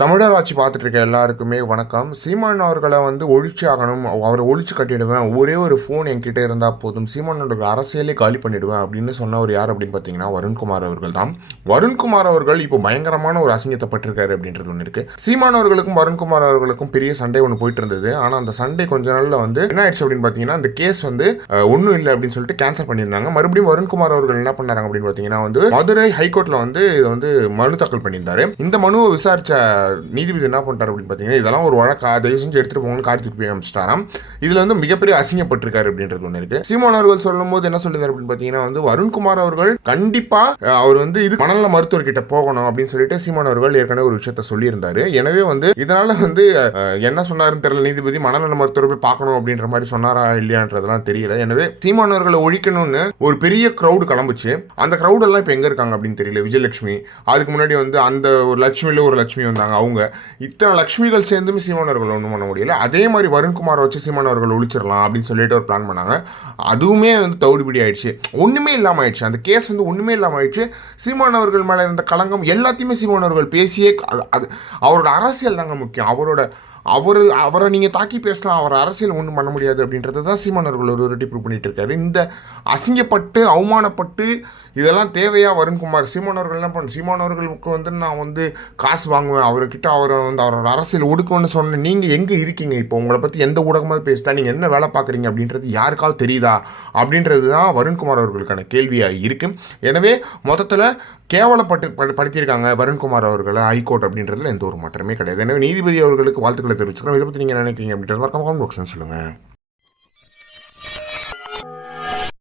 தமிழர் ஆட்சி பார்த்துட்டு இருக்க எல்லாருக்குமே வணக்கம். சீமான் அவர்களை வந்து ஒழிச்சு ஆகணும் அவரை ஒழிச்சு கட்டிடுவேன் ஒரே ஒரு ஃபோன் என்கிட்ட இருந்தால் போதும் சீமானோட அரசியலே காலி பண்ணிடுவேன் அப்படின்னு சொன்னவர் யார் அப்படின்னு பார்த்தீங்கன்னா வருண்குமார் அவர்கள் தான். வருண்குமார் அவர்கள் இப்போ பயங்கரமான ஒரு அசிங்கத்தை பட்டிருக்காரு அப்படின்றது ஒன்று இருக்கு. சீமான் அவர்களுக்கும் வருண்குமார் அவர்களுக்கும் பெரிய சண்டை ஒன்று போயிட்டு இருந்தது. ஆனால் அந்த சண்டை கொஞ்ச நாளில் வந்து என்ன ஆயிடுச்சு அப்படின்னு பார்த்தீங்கன்னா அந்த கேஸ் வந்து ஒன்றும் இல்லை அப்படின்னு சொல்லிட்டு கேன்சல் பண்ணியிருந்தாங்க. மறுபடியும் வருண்குமார் அவர்கள் என்ன பண்ணாங்க அப்படின்னு பார்த்தீங்கன்னா வந்து மதுரை ஹைகோர்ட்டில் வந்து இதை வந்து மனு தாக்கல் பண்ணியிருந்தாரு. இந்த மனுவை விசாரிச்ச நீதிபதி என்ன பண்ணிட்டாரு அப்படின்னு பார்த்தீங்கன்னா இதெல்லாம் ஒரு வழக்கா தயவு செஞ்சு எடுத்துகிட்டு போகணும்னு கார்த்திக் போய் அமிச்சிட்டாராம் இதில் வந்து மிகப்பெரிய அசிங்கப்பட்டிருக்காரு அப்படின்றது ஒன்று இருக்குது சீமான் அவர்கள் சொல்லும் போது என்ன சொல்லியிருந்தார் அப்படின்னு பார்த்தீங்கன்னா வந்து வருண்குமார் அவர்கள் கண்டிப்பாக அவர் வந்து இது மணல மருத்துவர்கிட்ட போகணும் அப்படின்னு சொல்லிட்டு சீமான் அவர்கள் ஏற்கனவே ஒரு விஷயத்த சொல்லியிருந்தாரு. எனவே வந்து இதனால வந்து என்ன சொன்னாருன்னு தெரியல நீதிபதி மனநல மருத்துவர் போய் பார்க்கணும் அப்படின்ற மாதிரி சொன்னாரா இல்லையான்றதெல்லாம் தெரியல. எனவே சீமான் அவர்களை ஒழிக்கணும்னு ஒரு பெரிய க்ரௌடு கிளம்புச்சு. அந்த க்ரௌடெல்லாம் இப்போ எங்கே இருக்காங்க அப்படின்னு தெரியல விஜயலட்சுமி. அதுக்கு முன்னாடி வந்து அந்த ஒரு லட்சுமியில் ஒரு லட்சுமி வந்தாங்க. அவங்க இத்தனை லட்சுமிகள் சேர்ந்துமே சீமானவர்கள் ஒன்றும் பண்ண முடியல. அதே மாதிரி வருண்குமாரை வச்சு சீமானவர்கள் ஒழிச்சிடலாம் அப்படின்னு சொல்லிட்டு ஒரு பிளான் பண்ணாங்க. அதுவுமே வந்து தவிடுபடி ஆயிடுச்சு. ஒன்றுமே இல்லாமல் ஆயிடுச்சு. அந்த கேஸ் வந்து ஒன்றுமே இல்லாமல் ஆயிடுச்சு. சீமானவர்கள் மேலே இருந்த களங்கம் எல்லாத்தையுமே சீமானவர்கள் பேசியே அது அது அவரோட அரசியல் தாங்க முக்கியம். அவரோட அவர் அவரை நீங்கள் தாக்கி பேசலாம். அவர் அரசியல் ஒன்றும் பண்ண முடியாது அப்படின்றத தான் சீமானவர்கள் ஒரு ரெட்டி ப்ரூவ் பண்ணிட்டு இருக்காரு. இந்த அசிங்கப்பட்டு அவமானப்பட்டு இதெல்லாம் தேவையா வருண்குமார் சீமானவர்கள் என்ன பண்ண சீமானவர்களுக்கு வந்து நான் வந்து காசு வாங்குவேன். அவர்கிட்ட அவரை வந்து அவரோட அரசியல் ஒடுக்கணும்னு சொன்ன நீங்கள் எங்கே இருக்கீங்க இப்போ? உங்களை பற்றி எந்த ஊடகமாக பேசுதா நீங்கள் என்ன வேலை பார்க்குறீங்க அப்படின்றது யாருக்காவது தெரியுதா? அப்படின்றது தான் வருண்குமார் அவர்களுக்கான கேள்வியாக இருக்குது எனவே மொத்தத்தில் கேவலப்பட்டு படுத்தியிருக்காங்க வருண்குமார் அவர்களை ஹைகோர்ட் அப்படின்றதுல எந்த ஒரு மாற்றமே கிடையாது. எனவே நீதிபதி அவர்களுக்கு வாழ்த்துக்கள் கருத்துக்களை தெரிவிச்சுக்கிறோம். இதை பற்றி நீங்கள் நினைக்கிறீங்க அப்படின்றது மறக்காம comment box சொல்லுங்கள்